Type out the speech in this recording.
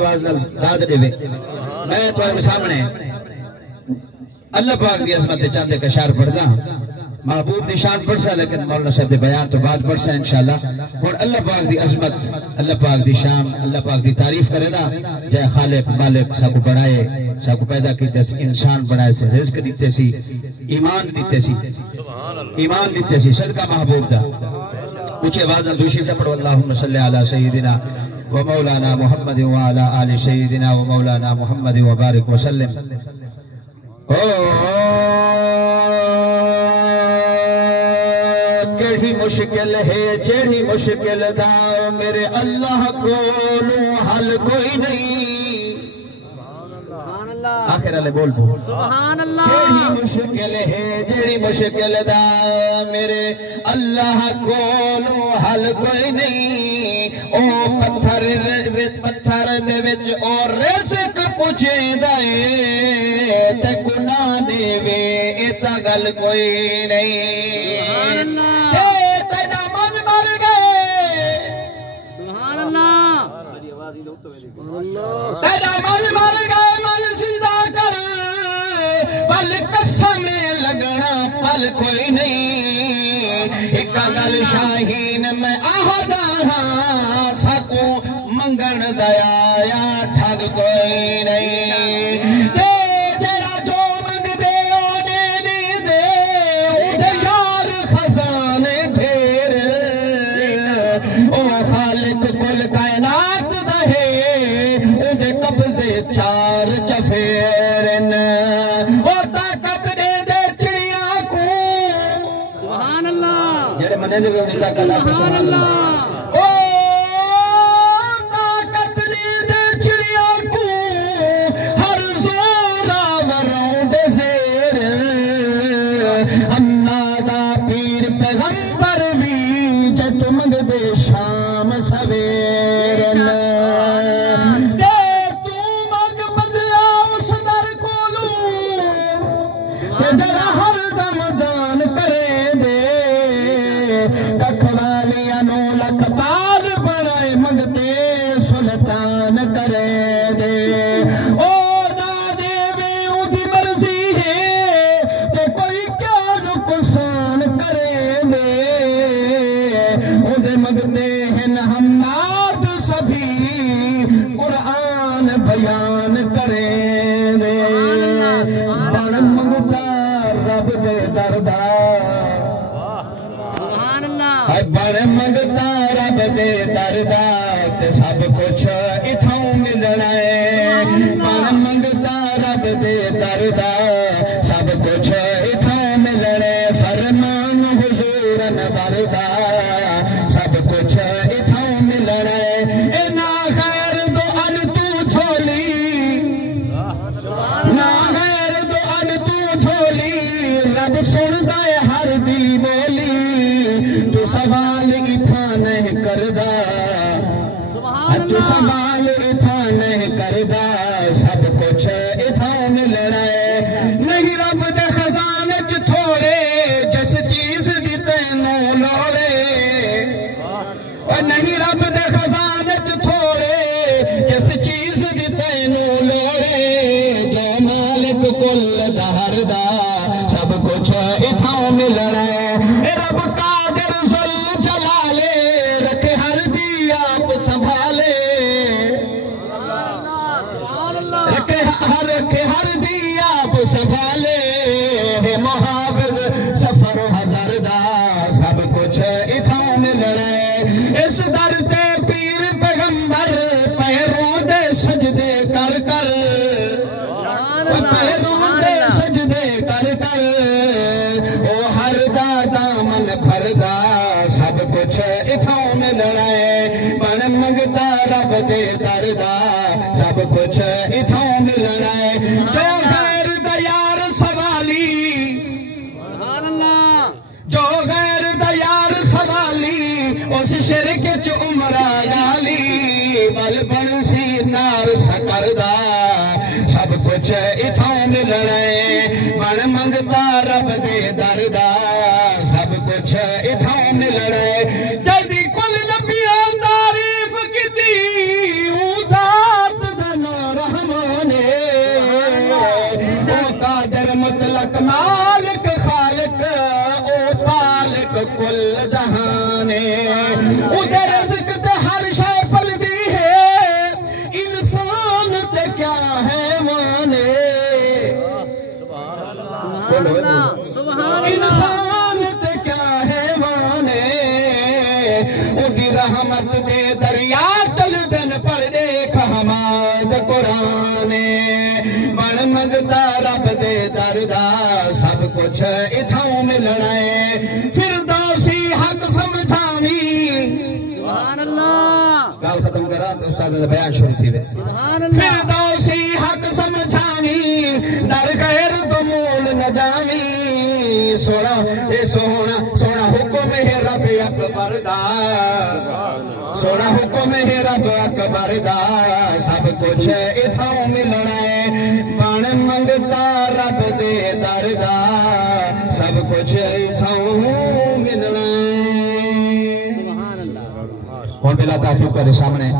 आवाज नाल दाद देवे। मैं तुम्हारे सामने अल्लाह पाक की अजमत चांदे का शार पढ़दा। महबूब निशान पढ़ सा लेकिन मौलाना साहब के बयान तो बाद पढ़ सा इंशाल्लाह। और अल्लाह पाक की अजमत, अल्लाह पाक की शान, अल्लाह पाक की तारीफ करेगा। जय खालिक मालिक सबको बढ़ाए, सबको पैदा कीते सी, इंसान बनाए से, रिज़्क दीते सी, ईमान दीते सी, ईमान दीते सी, सदका महबूब दा। ऊंची आवाज में दूसरी पढ़ो अल्लाहुम्मा सल्ली अला सय्यिदिना व मौलाना मुहम्मद व अला आलि सय्यिदिना व मौलाना मुहम्मद व बारिक व सल्लिम। केड़ी मुश्किल है जेड़ी मुश्किल दा मेरे अल्लाह कोलों हल कोई नहीं। आखिर वाले बोल बोल सुभान अल्लाह। केड़ी मुश्किल है जेड़ी मुश्किल दा मेरे अल्लाह कोलों हल कोई नहीं। ओ पत्थर पत्थर दे विच और रिज़्क पुछेंदा ए ते गुनाह देवे ए तां गल कोई नहीं। तेरा मन मर गए सुभान अल्लाह। तेरा मन मर गए मन जिंदा कर पल कसम लगना पल कोई नहीं। एक गल शाहीन मैं आहदा हां सकू मंगण दया ठग कोई नहीं। जेड़ा जो मंगदे ओ दे दे उदे यार खजाने ढेर। ओ खालिक कुल कायनात दा है उदे कब्जे चार चफेरन। ओ ताकत दे दे चिड़िया को सुभान अल्लाह। जेड़े मने दे उदी ताकत आपको सुभान अल्लाह। सब कुछ इथों मिलना है। मन मंगता रब दे दरदा सब कुछ इथों मिलने। फरमान हुजूर नबरदा सब कुछ इथों मिलना है। ना खैर दो अन तू छोली ना खैर दो अन तू छोली रब सुनदा है हर दी बोली। तू सवाल इथा नहीं करदा तू सवाल इथा नहीं करदा सब कुछ इथा मिलना है। नहीं रब दे खजाने च थोड़े जिस चीज दी तैनूं लोड़े। और नहीं रब दे खजाने च थोड़े जिस चीज दी तैनूं लोड़े। जो मालिक कुल दहर दा सब कुछ इथा मिलना है। रब कादिर जुल जलाले रखे हर दी आप संभाले। हर दी आप संभाले। मुहाफिज सफर हजर दा सब कुछ इथों मिलना है। इस दर ते पीर पैगंबर पैरों दे सजदे कर कर पैरों दे सजदे कर कर। ओ हर दा दामन भरदा सब कुछ इथों मिलना है। मन मंगता रब दे दरदा सब कुछ इथों मिलना है। जो गैर दयार सवाली जो गैर दयार सवाली उस शिरक च उमरा गाली। बल बनसी नार सकरदा सब कुछ इथों मिलना है। मन मंगता रब दे दरदा सब कुछ इथों मिलना है। जल्दी कुल नबियां तारीफ कीती ऊं जात इंसान ते क्या हैवाने उदी रहमत दे दरिया तल दिन पर देख हमाद कुराने बण मंगता रब दे दरदा सब कुछ इथों मिलना है फिरदौसी हक समझानी गाल खत्म करा तो उस्ताद दा बयान शुरू थी वे फिरदौसी हक समझानी दर खैर तो मूल न जानी सोना ए सोना सोना हुक्म है रब अकबर दा सोना हुक्म है रब अकबर दा सब कुछ इथों मिलना है बण मंगता रब दे दरदा सब कुछ इथों मिलना है। हुण बिला ताकीद तेरे सामने